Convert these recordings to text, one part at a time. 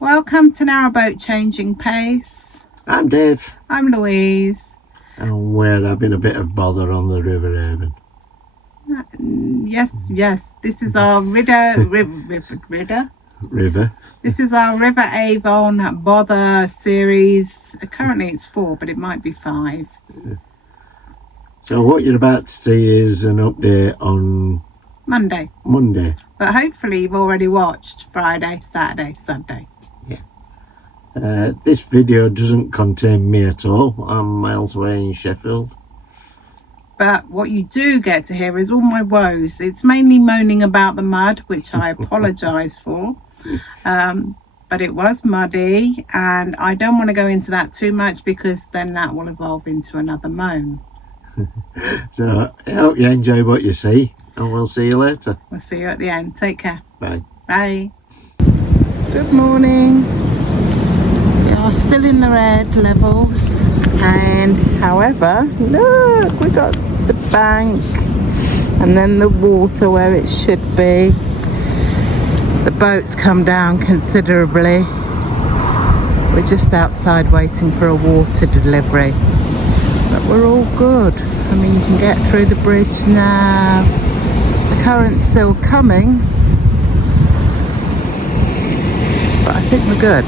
Welcome to Narrowboat Changing Pace. I'm Dave. I'm Louise. And we're having a bit of bother on the River Avon. Yes. This is our River. This is our River Avon bother series. Currently it's 4, but it might be 5. So what you're about to see is an update on Monday. But hopefully you've already watched Friday, Saturday, Sunday. This video doesn't contain me at all. I'm miles away in Sheffield. But what you do get to hear is all my woes. It's mainly moaning about the mud, which I apologise for. But it was muddy, and I don't want to go into that too much because then that will evolve into another moan. So I hope you enjoy what you see, and we'll see you later. We'll see you at the end. Take care. Bye. Bye. Good morning. We are still in the red levels, and however, look, we got the bank and then the water where it should be. The boat's come down considerably. We're just outside waiting for a water delivery, but we're all good. I mean, you can get through the bridge now. The current's still coming, but I think we're good.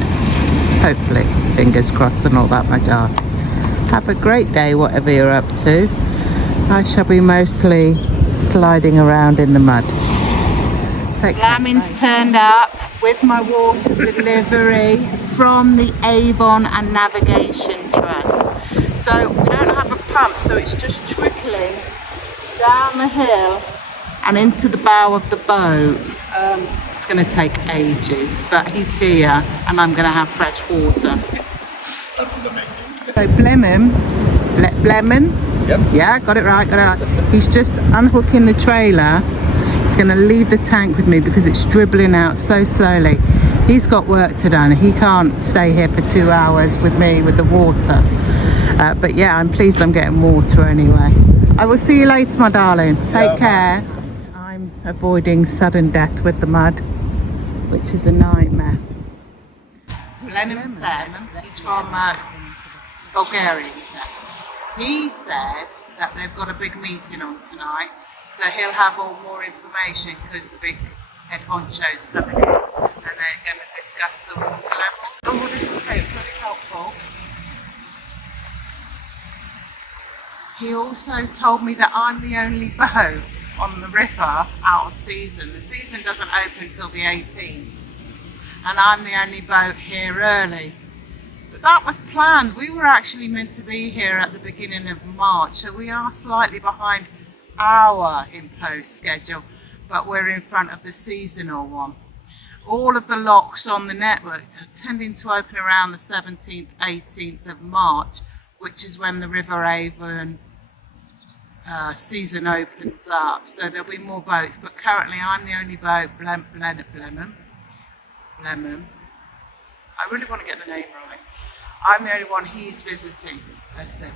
Hopefully, fingers crossed and all that, my darling. Have a great day, whatever you're up to. I shall be mostly sliding around in the mud. Lambing's turned up with my water delivery from the Avon and Navigation Trust. So we don't have a pump, so it's just trickling down the hill and into the bow of the boat. It's going to take ages, but he's here and I'm going to have fresh water. That's the main thing. So Blemon? Yep. Yeah, got it right. He's just unhooking the trailer. He's going to leave the tank with me because it's dribbling out so slowly. He's got work to do. He can't stay here for 2 hours with me with the water. But yeah, I'm pleased I'm getting water anyway. I will see you later, my darling. Take care. I'm avoiding sudden death with the mud, which is a nightmare. Lennon said, he's from Bulgaria, he said that they've got a big meeting on tonight, so he'll have all more information because the big head honcho's coming in and they're going to discuss the water level. Oh, what did he say? Very helpful. He also told me that I'm the only boat on the river out of season. The season doesn't open until the 18th, and I'm the only boat here early. But that was planned. We were actually meant to be here at the beginning of March, so we are slightly behind our imposed schedule, but we're in front of the seasonal one. All of the locks on the network are tending to open around the 17th, 18th of March, which is when the River Avon season opens up. So there'll be more boats, but currently I'm the only boat, Blemon. I really want to get the name right. I'm the only one he's visiting. Bless him.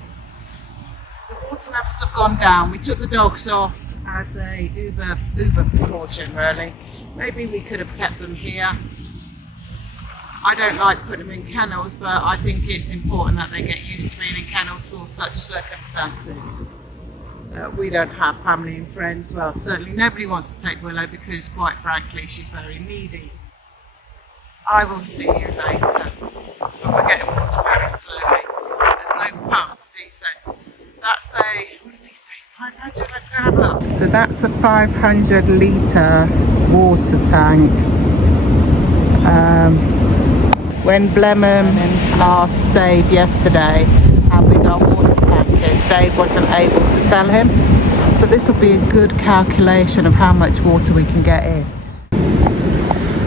The water levels have gone down. We took the dogs off as a uber precaution, really. Maybe we could have kept them here. I don't like putting them in kennels, but I think it's important that they get used to being in kennels for such circumstances. We don't have family and friends. Well, certainly nobody wants to take Willow because, quite frankly, she's very needy. I will see you later. But we're getting water very slowly. There's no pump, see, so that's a, what did he say, 500? Let's go have a look. So that's a 500 litre water tank. When Blemon asked Dave yesterday how big our water tank is, Dave wasn't able to tell him. So this will be a good calculation of how much water we can get in.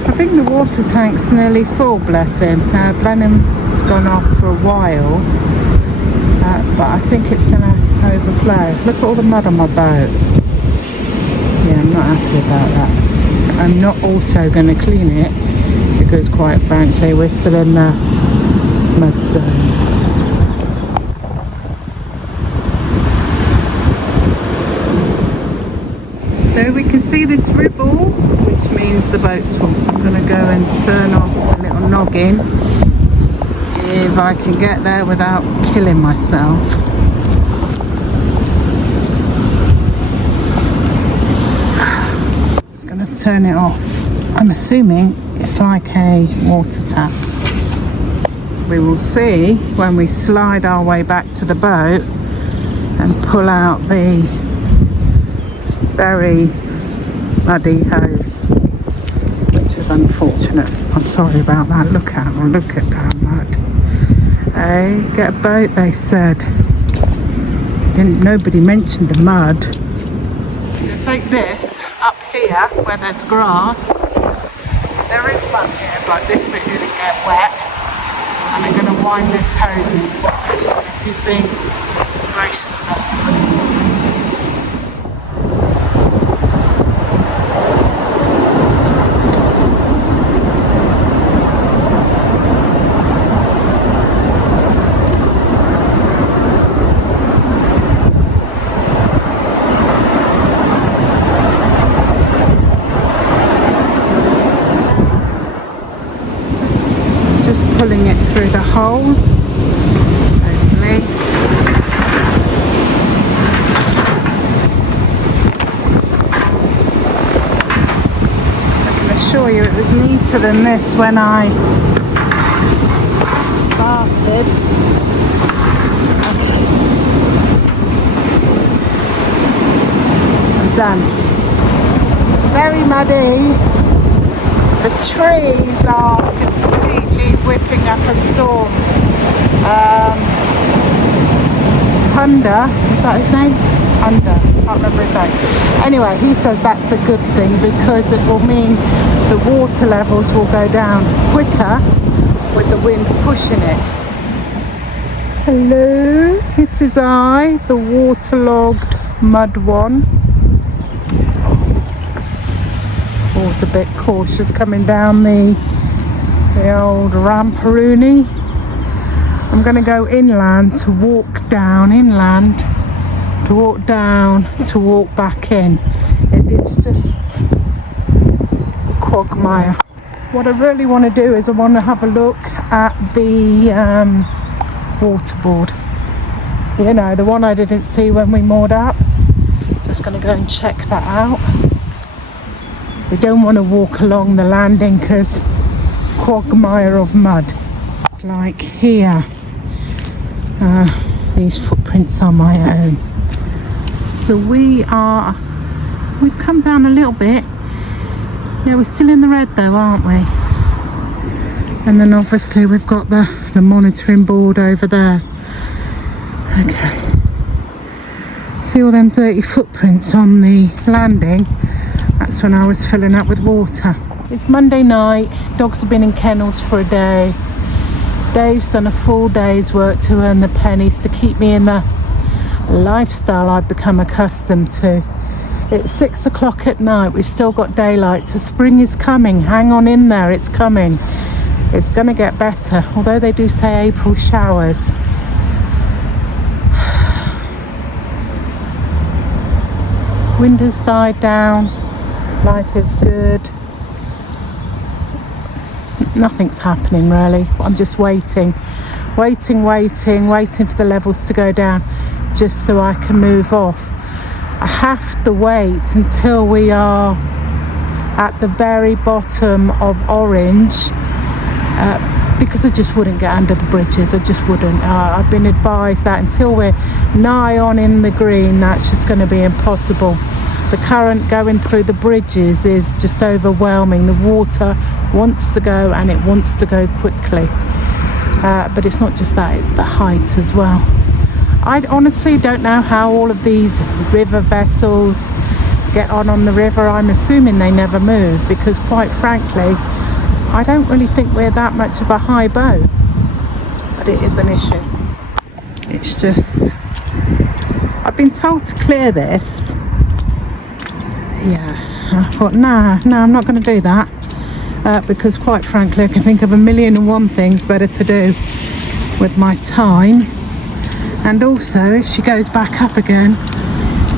I think the water tank's nearly full, bless him. Blenheim's gone off for a while, but I think it's going to overflow. Look at all the mud on my boat. Yeah, I'm not happy about that. I'm not also going to clean it because, quite frankly, we're still in the mud zone. So we can see the dribble, which means the boat's full. So I'm going to go and turn off the little knob jogging if I can get there without killing myself. Just gonna turn it off. I'm assuming it's like a water tap. We will see when we slide our way back to the boat and pull out the very muddy hose, which is unfortunate. I'm sorry about that. Look at that mud. Hey, get a boat, they said. Nobody mentioned the mud. I'm going to take this up here where there's grass. There is mud here, but this bit didn't get wet. And I'm going to wind this hose in for me, because he's being gracious enough to put it in. Pulling it through the hole, hopefully. I can assure you it was neater than this when I started. Okay. I'm done. Very muddy. The trees are completely whipping up a storm. Hunda, is that his name? Hunda, can't remember his name. Anyway, he says that's a good thing because it will mean the water levels will go down quicker with the wind pushing it. Hello, it is I, the waterlogged mud one. Always a bit cautious coming down the old Ramparuni. I'm going to go inland to walk down, to walk back in. It's just a quagmire. What I really want to do is I want to have a look at the waterboard. You know, the one I didn't see when we moored up. Just going to go and check that out. We don't want to walk along the landing because quagmire of mud. Like here, these footprints are my own. So we've come down a little bit. Yeah, we're still in the red though, aren't we? And then obviously we've got the monitoring board over there. Okay. See all them dirty footprints on the landing? That's when I was filling up with water. It's Monday night, dogs have been in kennels for a day. Dave's done a full day's work to earn the pennies to keep me in the lifestyle I've become accustomed to. It's 6 o'clock at night, we've still got daylight, so spring is coming. Hang on in there, it's coming. It's gonna get better, although they do say April showers. Wind has died down. Life is good. Nothing's happening really. I'm just waiting for the levels to go down just so I can move off. I have to wait until we are at the very bottom of orange because I just wouldn't get under the bridges. I just wouldn't. I've been advised that until we're nigh on in the green, that's just going to be impossible. The current going through the bridges is just overwhelming. The water wants to go and it wants to go quickly. But it's not just that, it's the height as well. I honestly don't know how all of these river vessels get on the river. I'm assuming they never move because quite frankly, I don't really think we're that much of a high boat. But it is an issue. It's just, I've been told to clear this. Yeah, I thought, no, I'm not going to do that because quite frankly I can think of 1,000,001 things better to do with my time. And also if she goes back up again,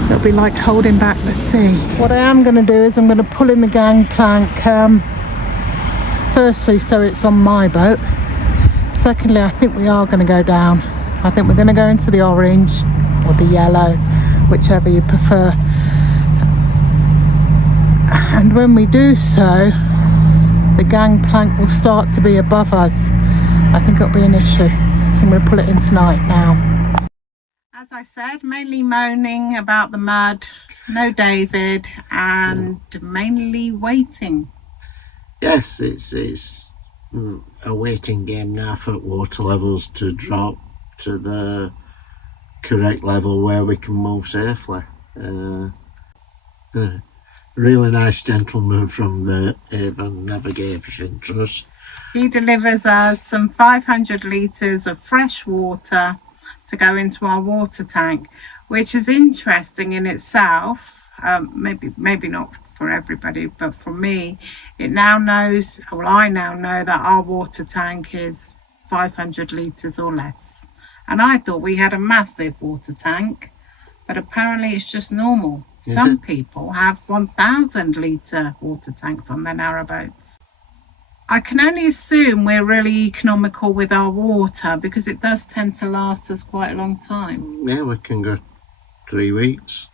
it'll be like holding back the sea. What I am going to do is I'm going to pull in the gangplank Firstly, so it's on my boat. Secondly, I think we are going to go down. I think we're going to go into the orange or the yellow, whichever you prefer. And when we do so, the gangplank will start to be above us. I think it'll be an issue. So I'm going to pull it in tonight now. As I said, mainly moaning about the mud, no David, and mainly waiting. Yes, it's a waiting game now for water levels to drop to the correct level where we can move safely. Really nice gentleman from the Avon Navigation Trust. He delivers us some 500 litres of fresh water to go into our water tank, which is interesting in itself. Maybe not for everybody, but for me, it now knows, well, I now know that our water tank is 500 litres or less. And I thought we had a massive water tank, but apparently it's just normal. Some people have 1,000 litre water tanks on their narrowboats. I can only assume we're really economical with our water because it does tend to last us quite a long time. Yeah, we can go 3 weeks.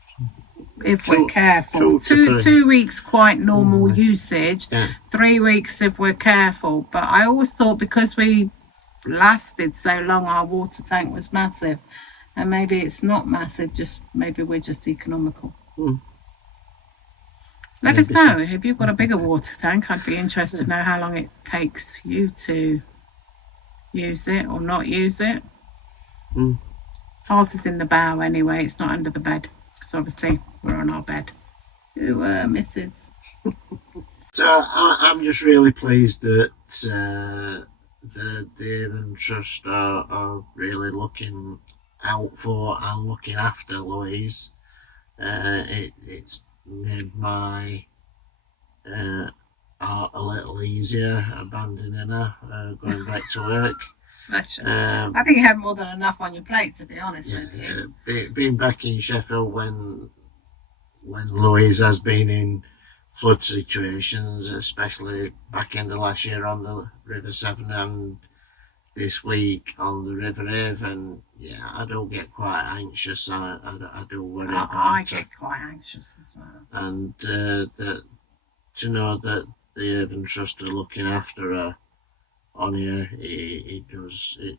If we're careful. Two weeks quite normal usage. Yeah. 3 weeks if we're careful. But I always thought because we lasted so long, our water tank was massive. And maybe it's not massive, just maybe we're just economical. Let us know if you've got a bigger water tank. I'd be interested to know how long it takes you to use it or not use it. Ours is in the bow anyway, it's not under the bed, because obviously we're on our bed. Who misses? So I'm just really pleased that the Avon Trust are really looking out for and looking after Louise. It's made my heart a little easier abandoning her, going back to work. I think you had more than enough on your plate, to be honest with you. Being back in Sheffield when Louise has been in flood situations, especially back end of last year on the River Severn and this week on the River Avon, yeah, I do get quite anxious. I do worry about it. I get quite anxious as well. And that to know that the Avon Trust are looking after her on here, it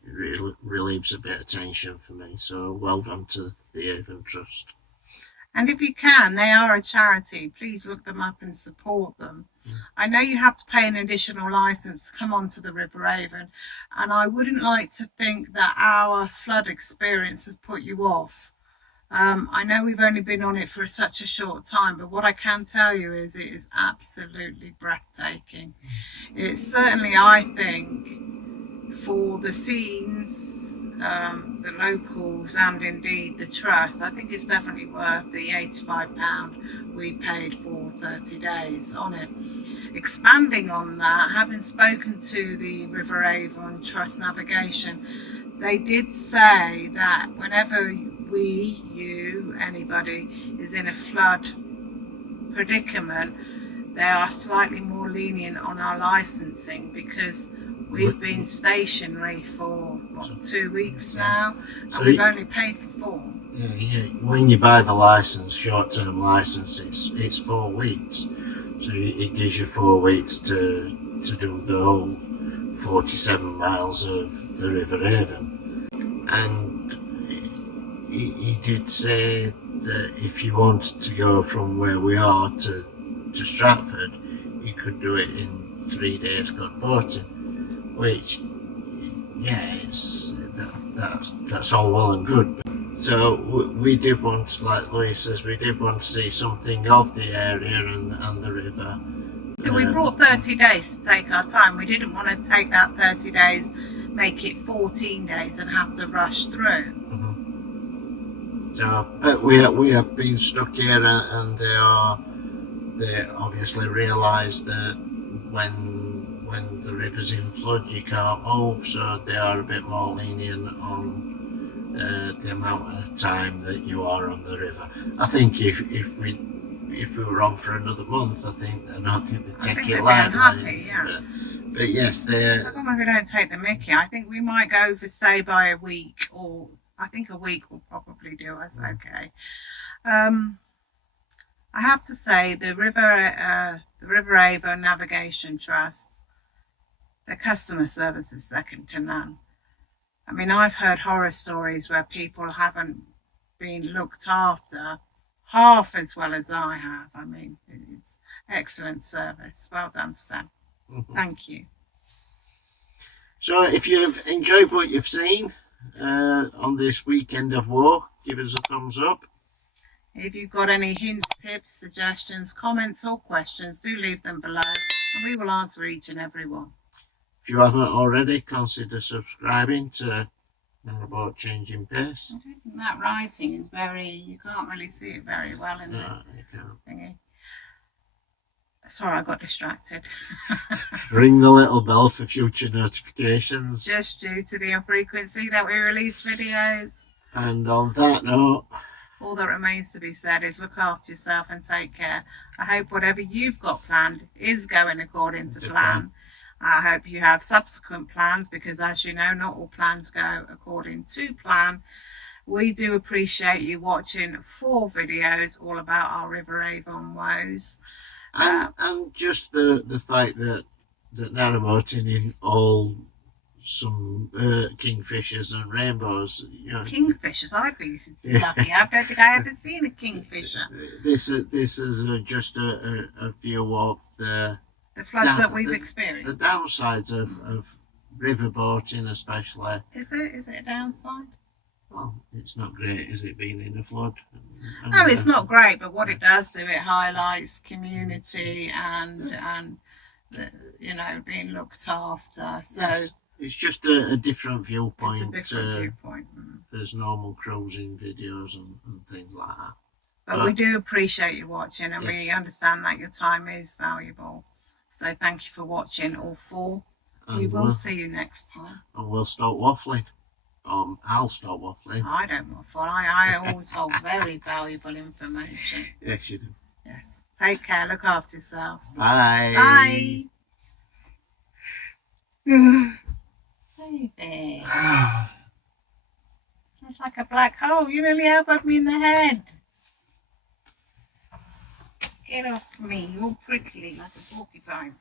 really relieves a bit of tension for me. So well done to the Avon Trust. And if you can, they are a charity. Please look them up and support them. I know you have to pay an additional licence to come onto the River Avon, and I wouldn't like to think that our flood experience has put you off. I know we've only been on it for such a short time, but what I can tell you is it is absolutely breathtaking. It's certainly, I think, for the scenes, the locals and indeed the trust, I think it's definitely worth the £85 we paid for 30 days on it. Expanding on that, having spoken to the River Avon Trust Navigation, they did say that whenever you, anybody, is in a flood predicament, they are slightly more lenient on our licensing because we've been stationary for 2 weeks now, and we've only paid for 4. Yeah. When you buy the license, short-term license, it's 4 weeks, so it gives you 4 weeks to do the whole 47 miles of the River Avon. And he did say that if you wanted to go from where we are to Stratford, you could do it in 3 days good boating, which, yeah, that's all well and good. So we did want, like Louise says, we did want to see something of the area and the river. We brought 30 days to take our time. We didn't want to take that 30 days, make it 14 days and have to rush through. So, but we have been stuck here, and they obviously realise that when the river's in flood you can't move, so they are a bit more lenient on the amount of time that you are on the river. I think if we were on for another month, I don't think they'd take it lightly. But yes, they're. As long as we don't take the mickey, I think we might go for stay by a week, or I think a week will probably do us okay. I have to say the River Avon Navigation Trust, the customer service is second to none. I mean, I've heard horror stories where people haven't been looked after half as well as I have. I mean, it's excellent service. Well done to them. Thank you. So if you've enjoyed what you've seen on this weekend of war, give us a thumbs up. If you've got any hints, tips, suggestions, comments or questions, do leave them below and we will answer each and every one. If you haven't already, consider subscribing to Narrowboat Changing Pace. I don't think that writing is you can't really see it very well in the thingy. Sorry, I got distracted. Ring the little bell for future notifications. Just due to the infrequency that we release videos. And on that note, all that remains to be said is look after yourself and take care. I hope whatever you've got planned is going according to plan. I hope you have subsequent plans because, as you know, not all plans go according to plan. We do appreciate you watching 4 videos all about our River Avon woes. And just the fact that narrowboating in all some kingfishers and rainbows, you know. Kingfishers, I'd be lucky. I don't think I ever seen a kingfisher. This is just a view of the floods that we've experienced. The downsides of river boating, especially. Is it a downside? Well, it's not great, is it, being in a flood? No, it's not great, but what it does do, it highlights community and you know, being looked after. So it's just a different viewpoint. It's a different viewpoint. There's normal cruising videos and things like that. But we do appreciate you watching, and we understand that your time is valuable. So thank you for watching all 4. We will see you next time. And we'll stop waffling. I'll stop waffling. I don't waffle. I always hold very valuable information. Yes, you do. Yes. Take care. Look after yourselves. Bye. Bye. Baby. It's like a black hole. You nearly elbowed me in the head. Get off me. You're prickly like a porcupine.